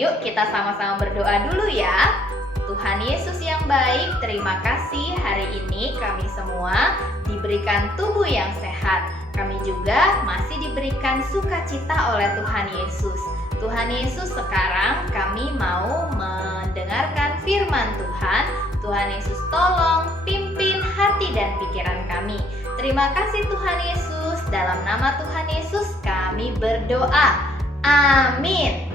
Yuk kita sama-sama berdoa dulu ya. Tuhan Yesus yang baik, terima kasih hari ini kami semua diberikan tubuh yang sehat. Kami juga masih diberikan sukacita oleh Tuhan Yesus. Tuhan Yesus, sekarang kami mau mendengarkan firman Tuhan. Tuhan Yesus tolong pimpin hati dan pikiran kami. Terima kasih Tuhan Yesus. Dalam nama Tuhan Yesus kami berdoa. Amin.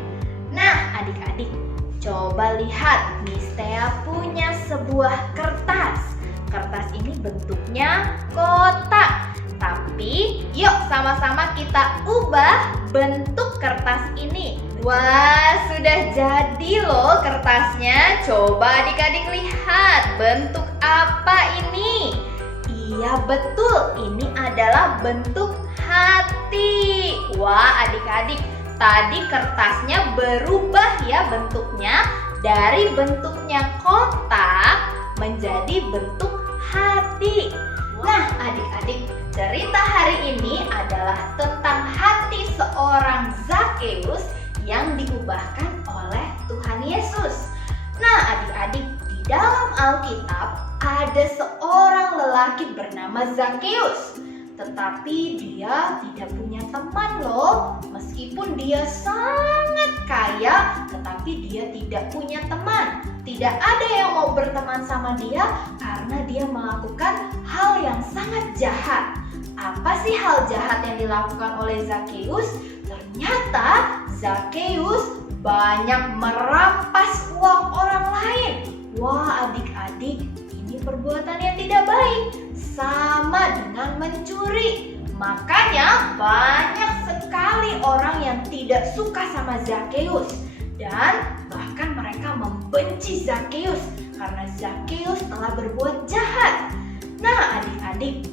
Nah, adik-adik, coba lihat, Miss Tea punya sebuah kertas. Kertas ini bentuknya kotak. Tapi yuk sama-sama kita ubah bentuk kertas ini. Wah, sudah jadi loh kertasnya. Coba adik-adik lihat, bentuk apa ini? Iya betul, ini adalah bentuk hati. Wah adik-adik, tadi kertasnya berubah ya bentuknya, dari bentuknya kotak menjadi bentuk hati. Nah adik-adik, cerita hari ini adalah tentang hati seorang Zakeus yang diubahkan oleh Tuhan Yesus. Nah adik-adik, di dalam Alkitab ada seorang lelaki bernama Zakeus. Tetapi dia tidak punya teman loh. Meskipun dia sangat kaya, tetapi dia tidak punya teman. Tidak ada yang mau berteman sama dia karena dia melakukan hal yang sangat jahat. Apa sih hal jahat yang dilakukan oleh Zakeus? Ternyata Zakeus banyak merampas uang orang lain. Wah adik-adik, ini perbuatan yang tidak baik, sama dengan mencuri. Makanya banyak sekali orang yang tidak suka sama Zakeus. Dan bahkan mereka membenci Zakeus karena Zakeus telah berbuat jahat. Nah adik-adik,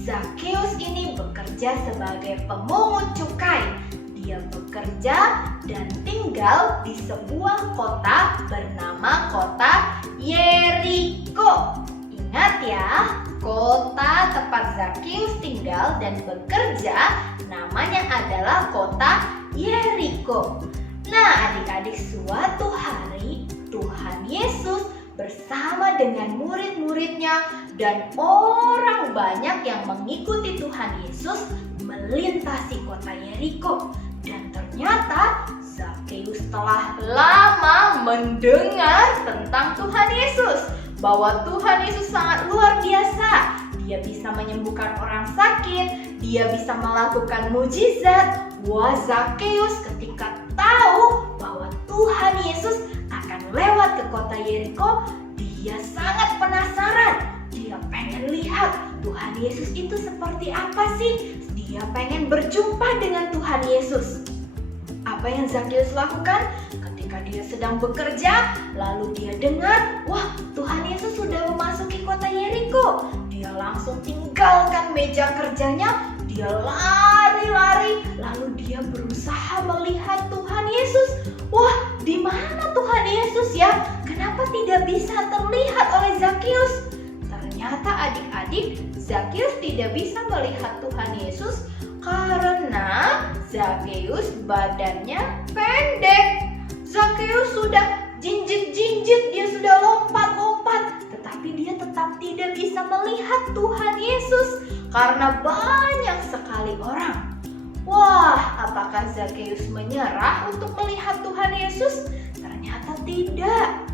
Zakeus ini bekerja sebagai pemungut cukai. Dia bekerja dan tinggal di sebuah kota bernama kota Yeriko. Ingat ya, kota tempat Zakeus tinggal dan bekerja namanya adalah kota Yeriko. Nah adik-adik, suatu hari Tuhan Yesus bersama dengan murid-muridnya dan orang banyak yang mengikuti Tuhan Yesus melintasi kota Yeriko. Dan ternyata Zakeus telah lama mendengar tentang Tuhan Yesus, bahwa Tuhan Yesus sangat luar biasa. Dia bisa menyembuhkan orang sakit, dia bisa melakukan mujizat. Wah, Zakeus ketika tahu bahwa Tuhan Yesus akan lewat ke kota Yeriko, dia sangat penasaran. Dia pengen lihat Tuhan Yesus itu seperti apa sih. Dia pengen berjumpa dengan Tuhan Yesus. Apa yang Zakeus lakukan? Ketika dia sedang bekerja, lalu dia dengar, wah Tuhan Yesus sudah memasuki kota Yeriko. Dia langsung tinggalkan meja kerjanya, dia lari-lari, lalu dia berusaha melihat Tuhan Yesus. Wah, di mana Tuhan Yesus ya? Kenapa tidak bisa terlihat oleh Zakeus? Ternyata adik-adik, Zakeus tidak bisa melihat Tuhan Yesus karena Zakeus badannya pendek. Zakeus sudah jinjit-jinjit, dia sudah lompat-lompat, tetapi dia tetap tidak bisa melihat Tuhan Yesus karena banyak sekali orang. Wah, apakah Zakeus menyerah untuk melihat Tuhan Yesus? Ternyata tidak.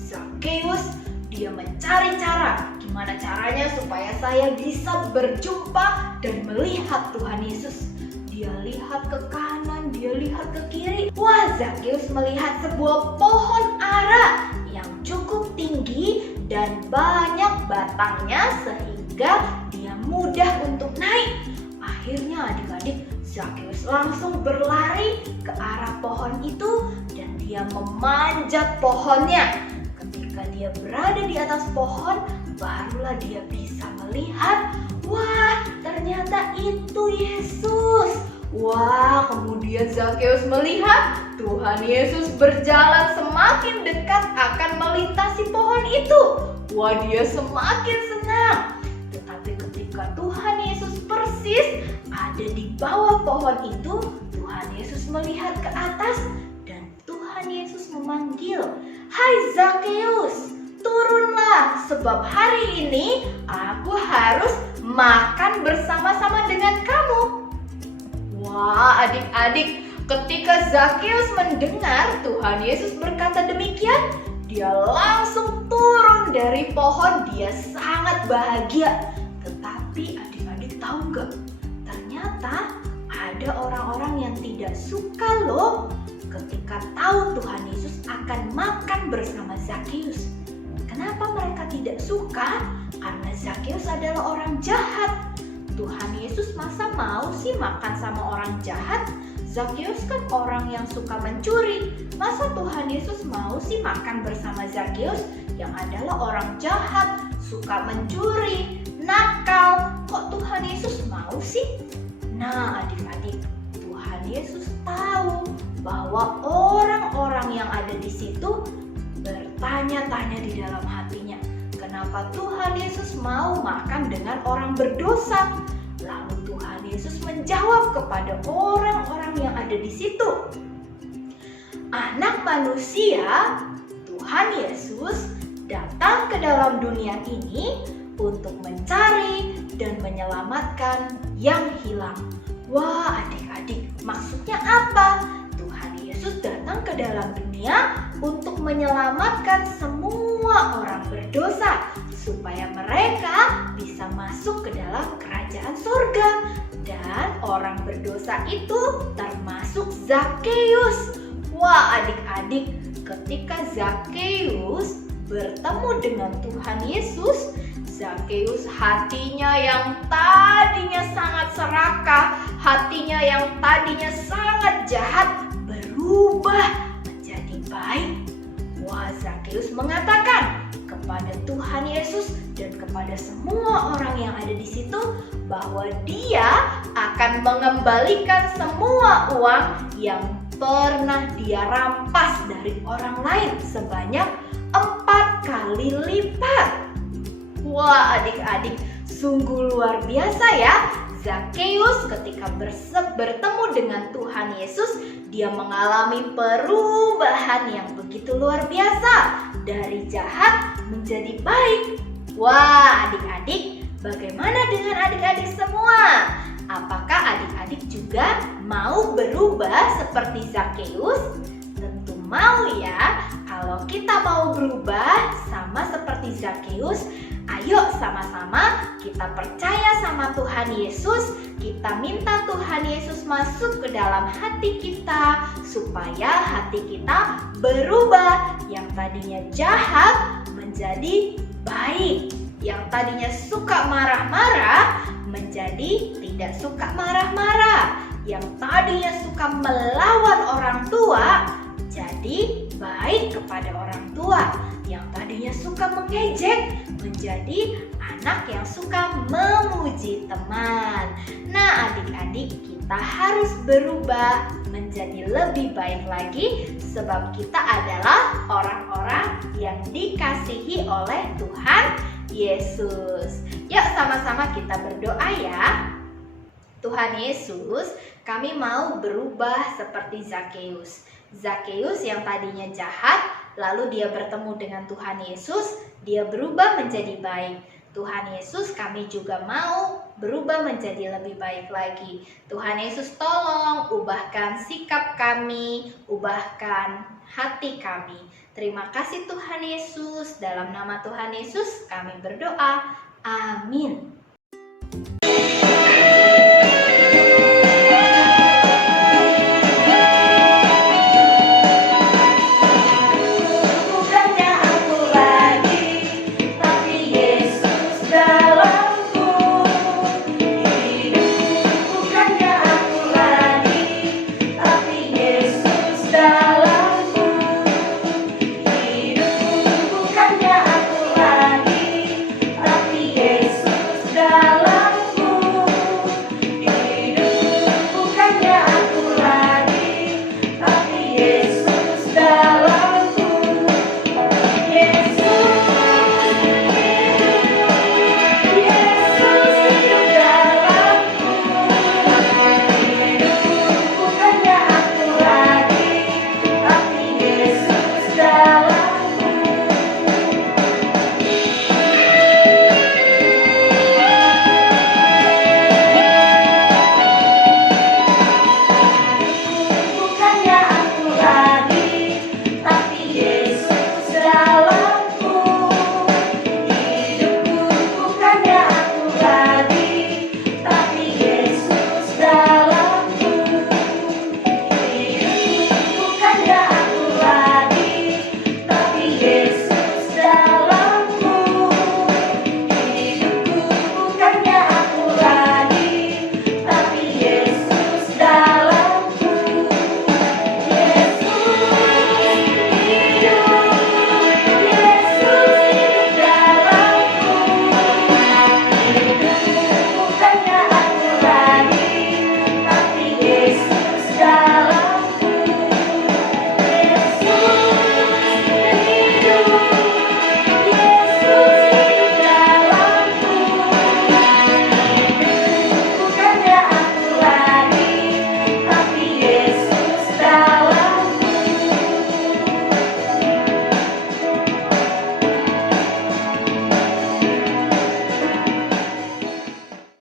Zakeus dia mencari cara, gimana caranya supaya saya bisa berjumpa dan melihat Tuhan Yesus. Dia lihat ke kanan, dia lihat ke kiri. Wah, Zakeus melihat sebuah pohon ara yang cukup tinggi dan banyak batangnya sehingga dia mudah untuk naik. Akhirnya adik-adik, Zakeus langsung berlari ke arah pohon itu dan dia memanjat pohonnya. Ketika dia berada di atas pohon, barulah dia bisa melihat, wah ternyata itu Yesus. Wah, kemudian Zakeus melihat Tuhan Yesus berjalan semakin dekat akan melintasi pohon itu. Wah, dia semakin senang. Tetapi ketika Tuhan Yesus persis ada di bawah pohon itu, Tuhan Yesus melihat ke atas dan memanggil, "Hai Zakeus, turunlah, sebab hari ini aku harus makan bersama-sama dengan kamu." Wah, adik-adik, ketika Zakeus mendengar Tuhan Yesus berkata demikian, dia langsung turun dari pohon. Dia sangat bahagia. Tetapi adik-adik tahu nggak? Ternyata ada orang-orang yang tidak suka loh ketika tahu Tuhan Yesus akan makan bersama Zakeus. Kenapa mereka tidak suka? Karena Zakeus adalah orang jahat. Tuhan Yesus masa mau sih makan sama orang jahat? Zakeus kan orang yang suka mencuri. Masa Tuhan Yesus mau sih makan bersama Zakeus yang adalah orang jahat, suka mencuri, nakal? Kok Tuhan Yesus mau sih? Nah, adik-adik, Tuhan Yesus tahu bahwa orang-orang yang ada di situ bertanya-tanya di dalam hatinya, kenapa Tuhan Yesus mau makan dengan orang berdosa? Lalu Tuhan Yesus menjawab kepada orang-orang yang ada di situ, "Anak manusia, Tuhan Yesus datang ke dalam dunia ini untuk mencari dan menyelamatkan yang hilang." Wah, adik-adik, maksudnya apa? Tuhan Yesus datang ke dalam dunia untuk menyelamatkan semua orang berdosa supaya mereka bisa masuk ke dalam kerajaan surga. Dan orang berdosa itu termasuk Zakeus. Wah, adik-adik, ketika Zakeus bertemu dengan Tuhan Yesus, Zakeus hatinya yang tadinya sangat serakah, hatinya yang tadinya sangat jahat, berubah menjadi baik. Wah, Zakeus mengatakan kepada Tuhan Yesus dan kepada semua orang yang ada di situ bahwa dia akan mengembalikan semua uang yang pernah dia rampas dari orang lain sebanyak 4 kali lipat. Wah, adik-adik, sungguh luar biasa ya. Zakeus ketika bertemu dengan Tuhan Yesus, dia mengalami perubahan yang begitu luar biasa. Dari jahat menjadi baik. Wah, adik-adik, bagaimana dengan adik-adik semua? Apakah adik-adik juga mau berubah seperti Zakeus? Tentu mau ya. Kalau kita mau berubah sama seperti Zakeus, ayo sama-sama kita percaya sama Tuhan Yesus. Kita minta Tuhan Yesus masuk ke dalam hati kita supaya hati kita berubah. Yang tadinya jahat menjadi baik. Yang tadinya suka marah-marah menjadi tidak suka marah-marah. Yang tadinya suka melawan orang tua jadi baik kepada orang tua. Yang tadinya suka mengejek menjadi anak yang suka memuji teman. Nah, adik-adik, kita harus berubah menjadi lebih baik lagi sebab kita adalah orang-orang yang dikasihi oleh Tuhan Yesus. Yuk sama-sama kita berdoa ya. Tuhan Yesus, kami mau berubah seperti Zakeus. Zakeus yang tadinya jahat, lalu dia bertemu dengan Tuhan Yesus, dia berubah menjadi baik. Tuhan Yesus, kami juga mau berubah menjadi lebih baik lagi. Tuhan Yesus, tolong ubahkan sikap kami, ubahkan hati kami. Terima kasih Tuhan Yesus, dalam nama Tuhan Yesus kami berdoa. Amin.